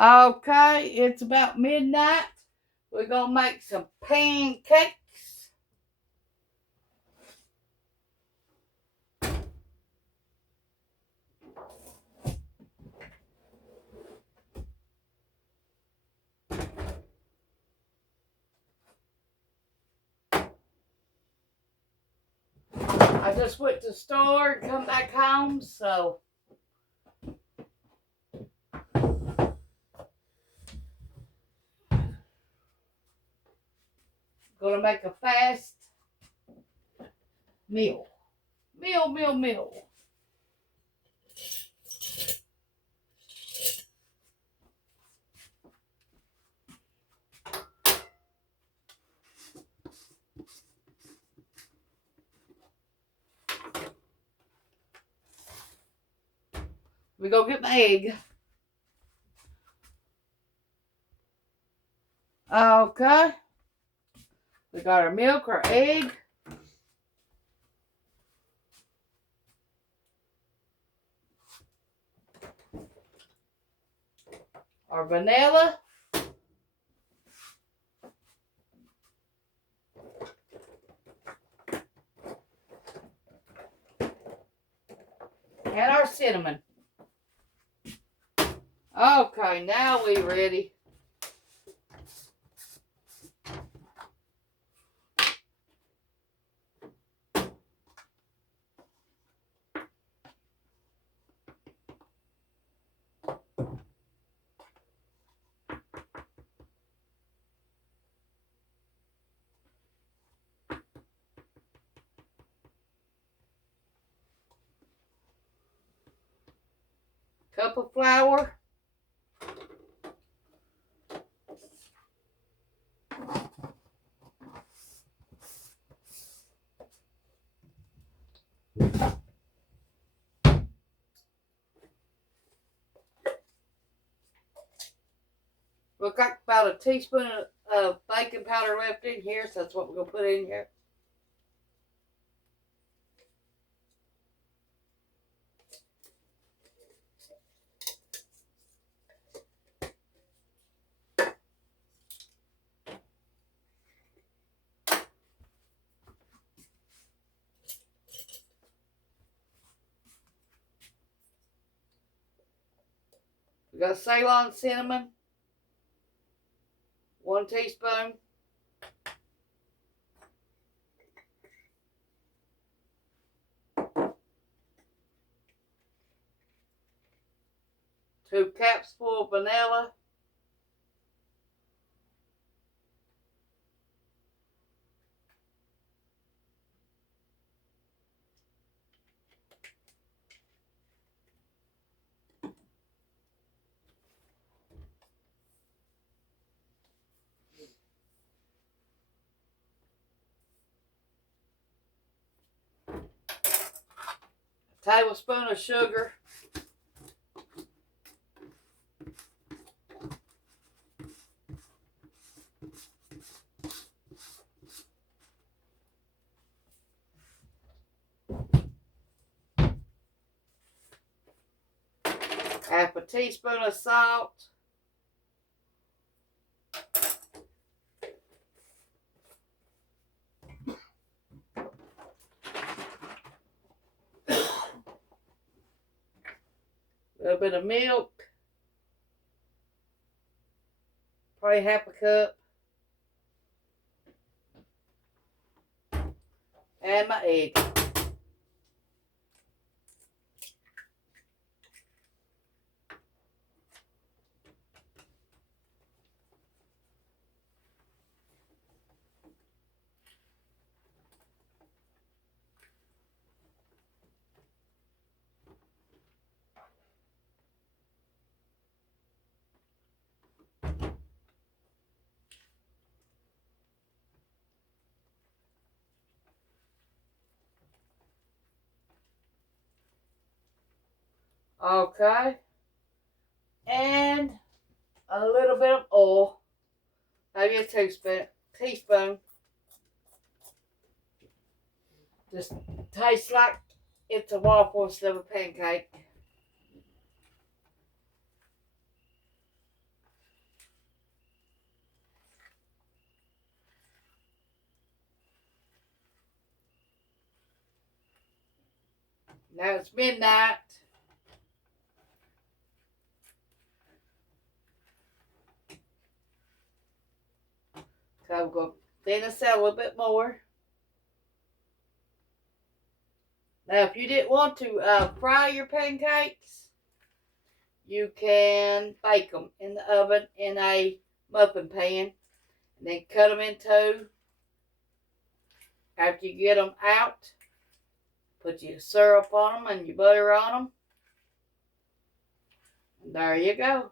Okay, it's about midnight. We're gonna make some pancakes. I just went to the store and come back home, so gonna make a fast meal. Meal. We go get my egg. Okay. We got our milk, our egg. Our vanilla. And our cinnamon. Okay, now we ready. Cup of flour. We've got about a teaspoon of baking powder left in here, so that's what we're going to put in here. We got Ceylon cinnamon, 1 teaspoon. Two cups full of vanilla. Tablespoon of sugar. Half a teaspoon of salt. A little bit of milk. Probably half a cup. And my egg. Okay. And a little bit of oil. Maybe a teaspoon. Just tastes like it's a waffle instead of a pancake. Now it's midnight. So I'm going to thin this out a little bit more. Now, if you didn't want to fry your pancakes, you can bake them in the oven in a muffin pan. And then cut them in two. After you get them out, put your syrup on them and your butter on them. And there you go.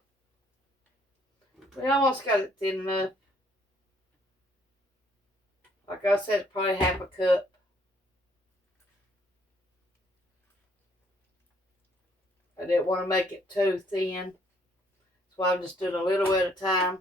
We almost got it thin enough. Like I said, probably half a cup. I didn't want to make it too thin. That's why I'm just doing a little at a time.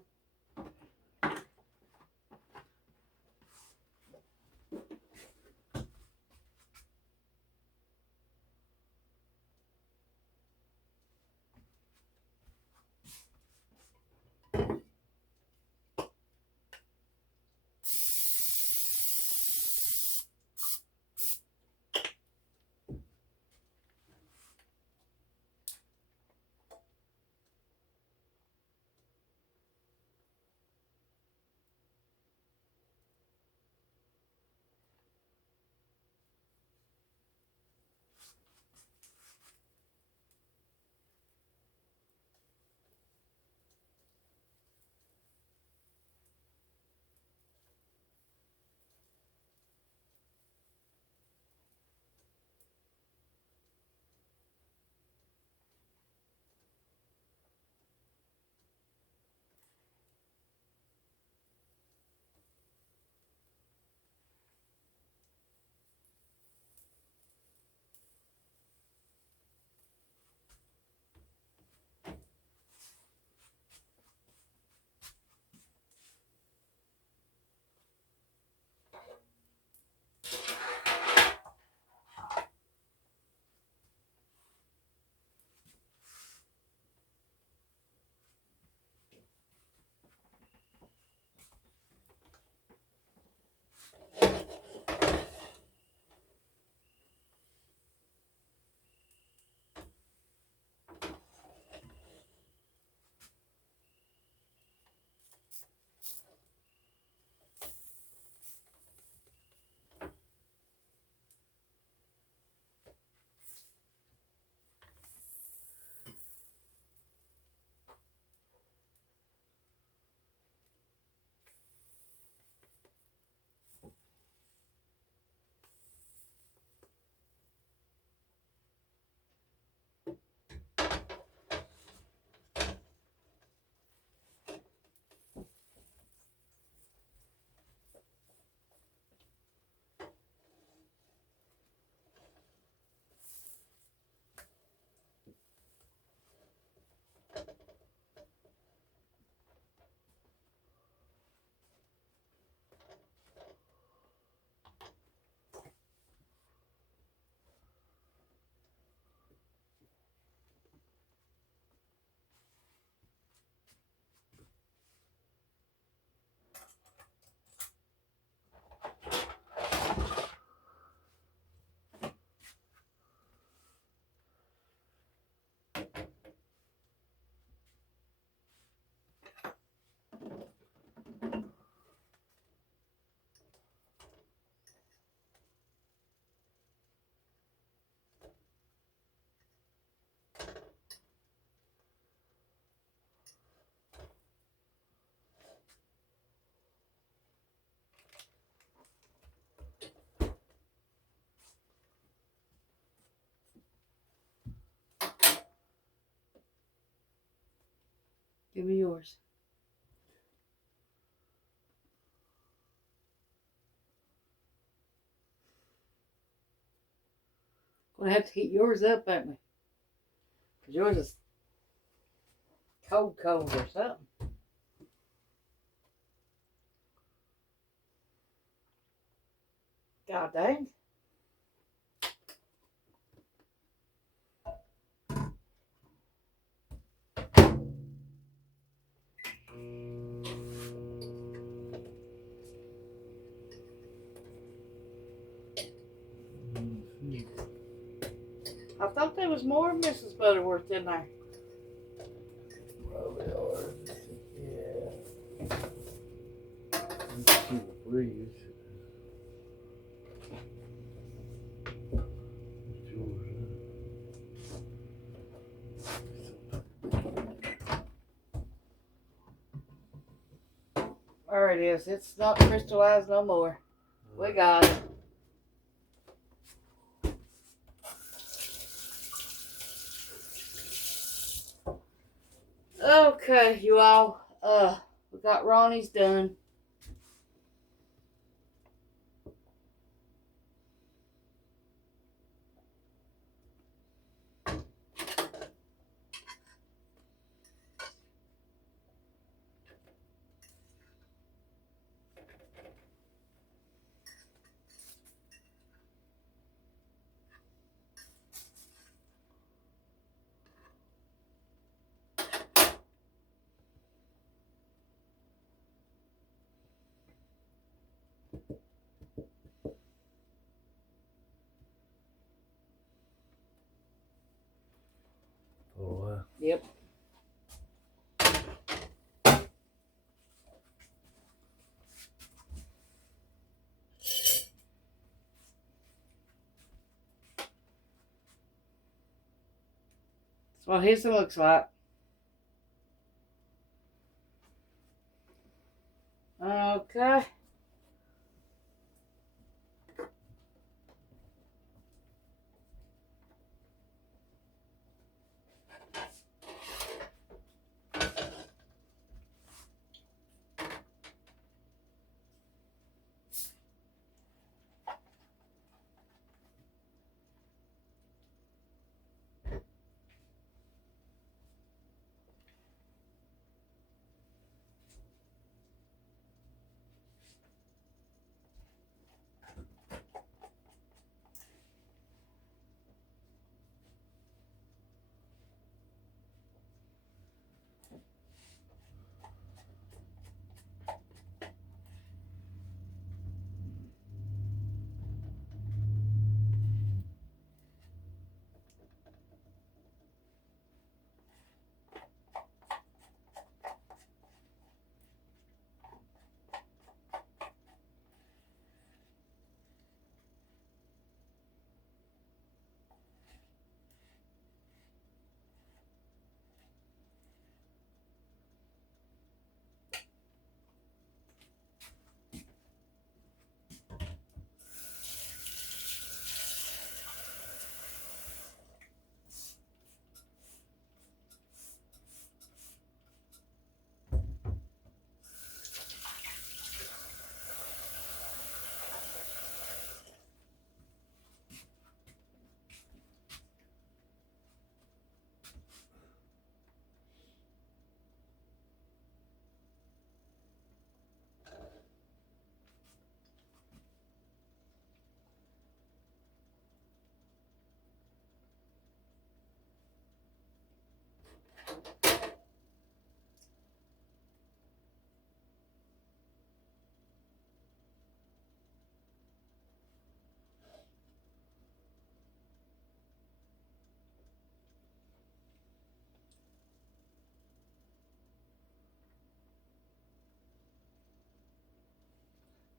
Give me yours. Gonna have to heat yours up, ain't we? Cause yours is cold or something. God dang. thought there was more Mrs. Butterworth in there. Probably are. Yeah. Let's see the breeze. It's yours, There it is. It's not crystallized no more. We got it. Okay, you all. We got Ronnie's done. Oh, Yep. That's what his looks like. Okay.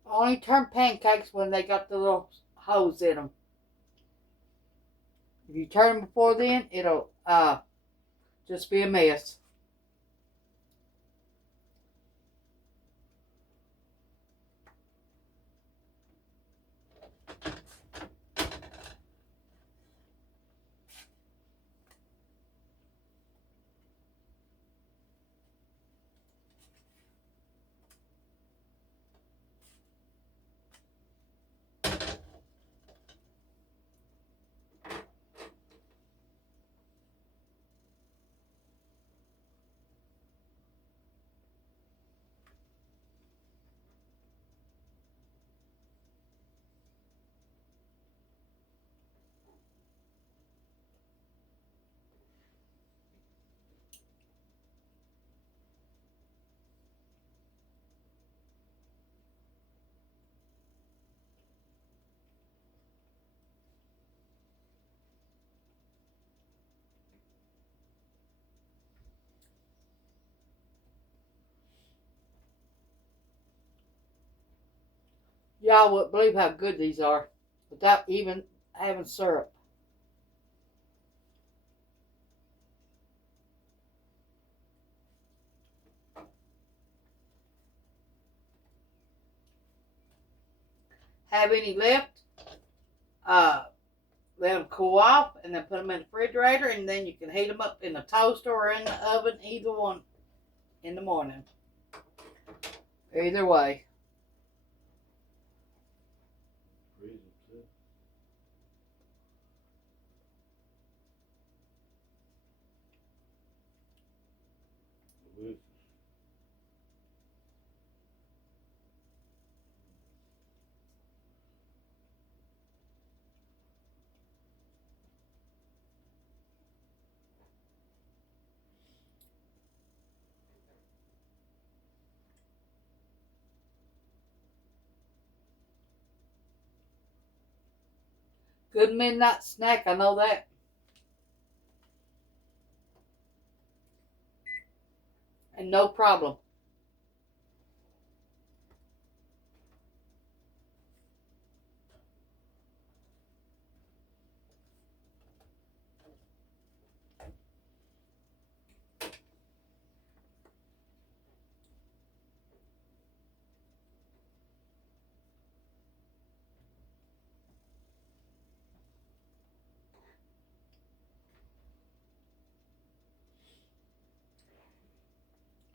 Only turn pancakes when they got the little holes in them. If you turn them before then, it'll just be a mess. Y'all wouldn't believe how good these are without even having syrup. Have any left? Let them cool off and then put them in the refrigerator, and then you can heat them up in the toaster or in the oven, either one, in the morning. Either way. Freeze them too. Delicious. Good midnight snack, I know that. And no problem.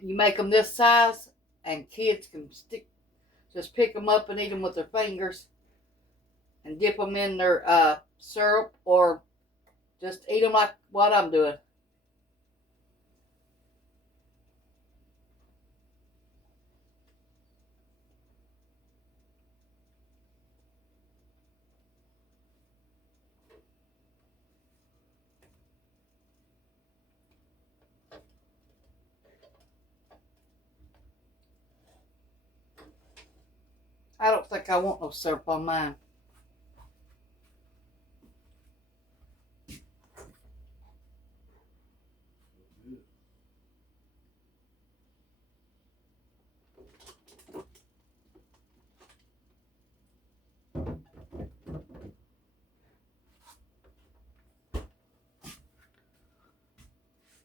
You make them this size, and kids can just pick them up and eat them with their fingers, and dip them in their syrup, or just eat them like what I'm doing. I don't think I want no syrup on mine.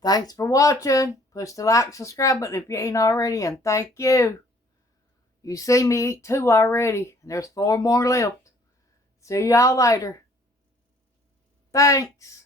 Thanks for watching. Push the like, subscribe button if you ain't already, and thank you. You see me eat 2 already, and there's 4 more left. See y'all later. Thanks.